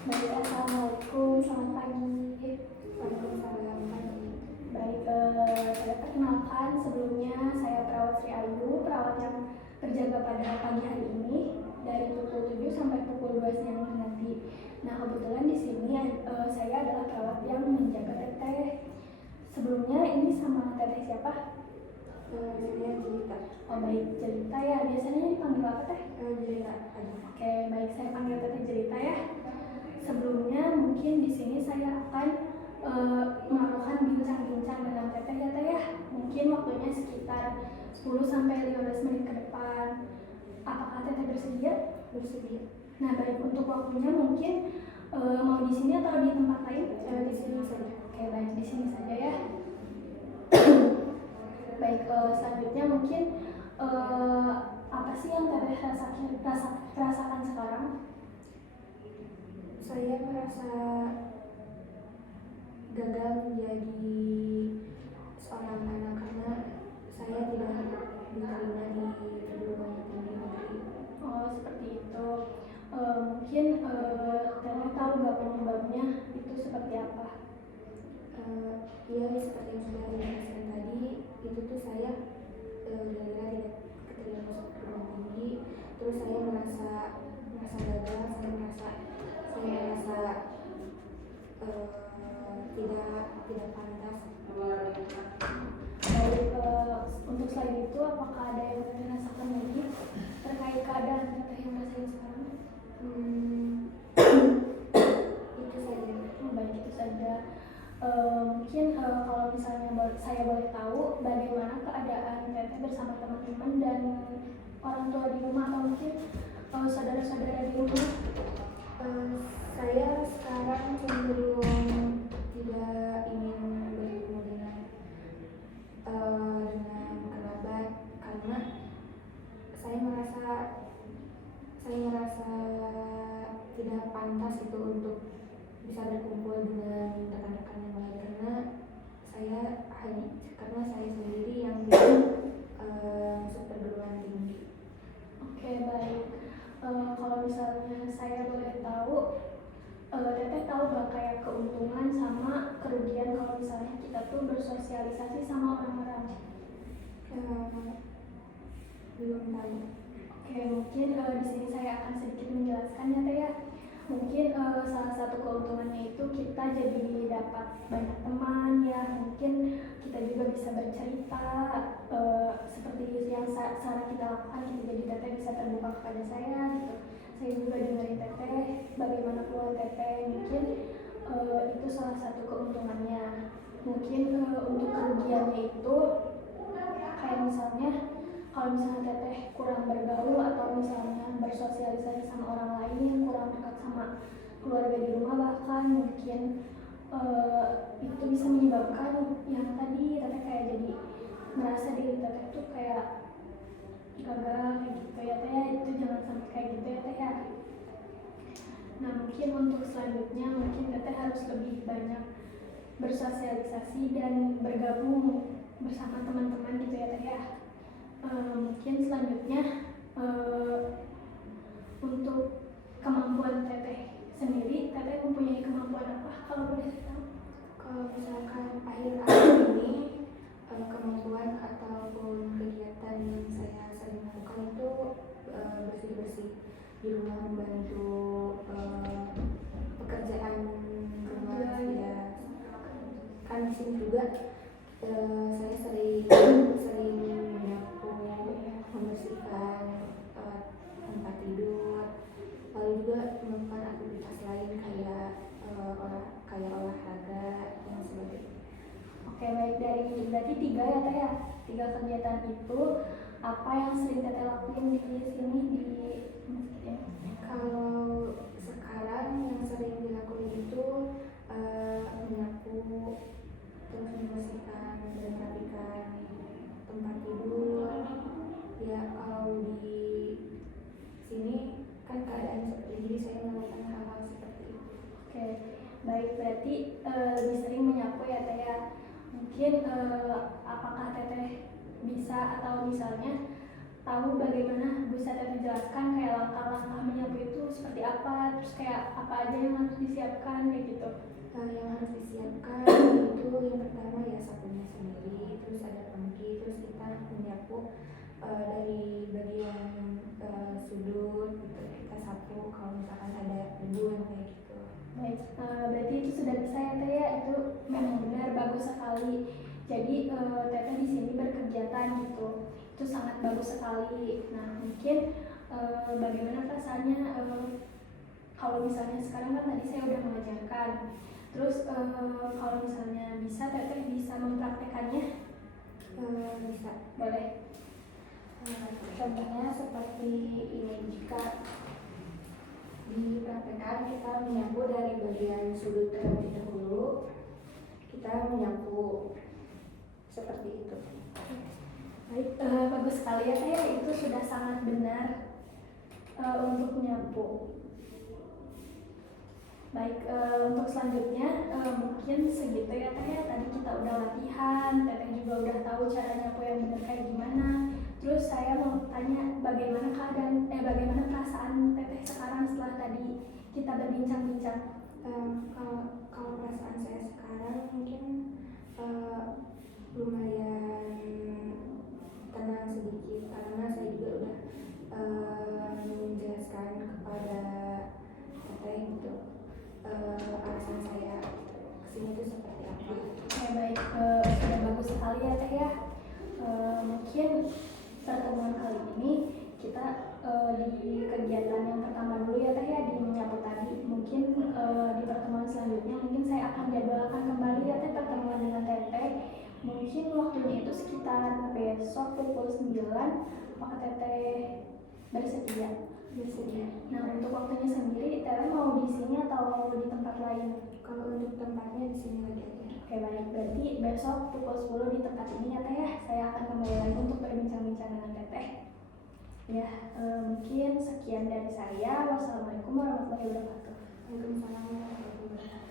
Baik, assalamualaikum, selamat pagi. Waalaikumsalam pagi. Baik, saya perkenalkan sebelumnya saya perawat Sri Ayu, perawat yang terjaga pada pagi hari ini dari pukul 7 sampai pukul 2 siang nanti. Nah, kebetulan di sini saya adalah perawat yang menjaga Teteh. Sebelumnya ini sama Teteh siapa? Saya Jelita. Oh baik, Jelita ya. Biasanya dipanggil apa Teh? Jelita aja. Oke, baik, saya panggil Teteh Jelita ya. Sebelumnya mungkin di sini saya akan melakukan bincang-bincang dengan Teteh ya Teh ya. Mungkin waktunya sekitar 10 sampai 15 menit ke depan. Apakah Teteh bersedia? Bersedia. Nah, baik, untuk waktunya mungkin mau di sini atau di tempat lain? Di sini saja. Oke, baik, di sini saja ya. Baik, selanjutnya mungkin apa sih yang Teteh rasakan sekarang? Saya merasa gagal menjadi seorang anak karena saya tidak diterima di perguruan tinggi negeri. Oh, seperti itu. Mungkin Teteh tahu nggak penyebabnya itu seperti apa? Ya seperti yang sudah dijelaskan tadi, itu tuh saya gara-gara tidak keterima masuk perguruan tinggi, terus saya merasa gagal, saya merasa tidak pantas. Baik, untuk selain itu apakah ada yang Teteh rasakan lagi terkait keadaan Teteh yang rasain sekarang? Itu saja. Baik, itu saja. Mungkin kalau misalnya saya boleh tahu bagaimana keadaan Teteh bersama teman-teman dan orang tua di rumah atau mungkin saudara-saudara di rumah? Saya sekarang cenderung tidak ingin bertemu dengan kerabat karena saya merasa tidak pantas itu untuk bisa berkumpul dengan rekan-rekan yang lain karena saya sendiri yang masuk perguruan tinggi. Oke, baik. Kalau misalnya saya boleh tahu, Teteh tahu gak kayak keuntungan sama kerugian kalau misalnya kita tuh bersosialisasi sama orang-orang? Belum tahu. Oke, mungkin di sini saya akan sedikit menjelaskan ya Teh ya. Mungkin salah satu keuntungannya itu kita jadi dapat banyak teman ya. Mungkin kita juga bisa bercerita seperti yang sekarang kita lakukan. Kita jadi Teteh bisa terbuka kepada saya gitu. Saya juga dengerin Teteh bagaimana keluhan Teteh. Mungkin itu salah satu keuntungannya. Mungkin untuk kerugiannya itu kayak misalnya kalau misalnya Teteh kurang bergaul atau misalnya bersosialisasi sama orang lain, kurang dekat sama keluarga di rumah, bahkan mungkin itu bisa menyebabkan yang tadi Teteh kayak jadi merasa diri Teteh tuh kayak gagal kayak gitu ya Teh ya. Itu jangan sampai kayak gitu ya Teh ya. Nah, mungkin untuk selanjutnya mungkin Teteh harus lebih banyak bersosialisasi dan bergabung bersama teman-teman gitu ya Teh ya. Mungkin selanjutnya untuk kemampuan Teteh sendiri, Teteh mempunyai kemampuan apa kalau boleh tahu? Kalau misalkan akhir-akhir ini kemampuan ataupun kegiatan yang saya sering lakukan itu bersih-bersih di rumah, membantu pekerjaan rumah ya. Kan di sini juga saya sering menyapu, membersihkan tempat tidur, lalu juga melakukan aktivitas lain kayak olahraga dan sebagainya. Oke, baik, berarti 3 ya Teh ya. 3 kegiatan itu apa yang sering Teteh lakuin di sini di masjid ini? Kalau sekarang yang sering dilakukan itu menyapu, terus membersihkan dan merapikan tempat tidur. Ya kalau di sini kan keadaan seperti ini, saya melakukan hal-hal seperti itu. Oke, baik, berarti lebih sering menyapu ya Teh ya. Mungkin apakah Teteh bisa atau misalnya tahu bagaimana bisa Teteh jelaskan kayak langkah-langkah menyapu itu seperti apa, terus kayak apa aja yang harus disiapkan kayak gitu. Yang harus disiapkan itu yang pertama ya sapunya sendiri, terus ada pangki, terus kita menyapu dari bagian sudut gitu, kita sapu kalau misalkan ada debu yang kayak gitu. Baik, berarti itu sudah bisa ya Teh ya, itu memang benar bagus sekali. Jadi Teteh di sini berkegiatan gitu, itu sangat bagus sekali. Nah mungkin bagaimana perasaannya kalau misalnya sekarang kan tadi saya udah mengajarkan, terus kalau misalnya bisa Teteh bisa mempraktekannya, Bisa. boleh? Contohnya seperti ini, jika dipraktekkan kita menyapu dari bagian sudut terlebih dahulu, kita menyapu seperti itu. Baik, bagus sekali ya Teh ya, itu sudah sangat benar untuk menyapu. Baik, untuk selanjutnya mungkin segitu ya Teh ya. Tadi kita udah latihan, Teteh juga udah tahu cara nyapu yang benar kayak gimana. Terus saya mau tanya bagaimana bagaimana perasaan Teteh sekarang setelah tadi kita berbincang-bincang? Kalau perasaan saya sekarang mungkin lumayan tenang sedikit, karena saya juga udah menjelaskan kepada Teteh gitu alasan saya kesini itu seperti apa. Baik, sudah bagus sekali ya Teh ya. Mungkin pertemuan kali ini kita di kegiatan yang pertama dulu ya Teh ya, di menyapu tadi. Mungkin di pertemuan selanjutnya mungkin saya akan jadwalkan kembali ya Teh pertemuan dengan Teteh. Mungkin waktunya itu sekitar besok pukul 9. Apakah Teteh bersedia? Bersedia. Nah untuk waktunya sendiri Teteh mau di sini atau di tempat lain? Kalau untuk tempatnya di sini lagi aja. Oke baik, berarti besok pukul 10 di tempat ini ya Teh ya. Saya akan kembali lagi untuk berbincang-bincang dengan Teteh. Ya, mungkin sekian dari saya. Wassalamualaikum warahmatullahi wabarakatuh. Waalaikumsalam warahmatullahi wabarakatuh.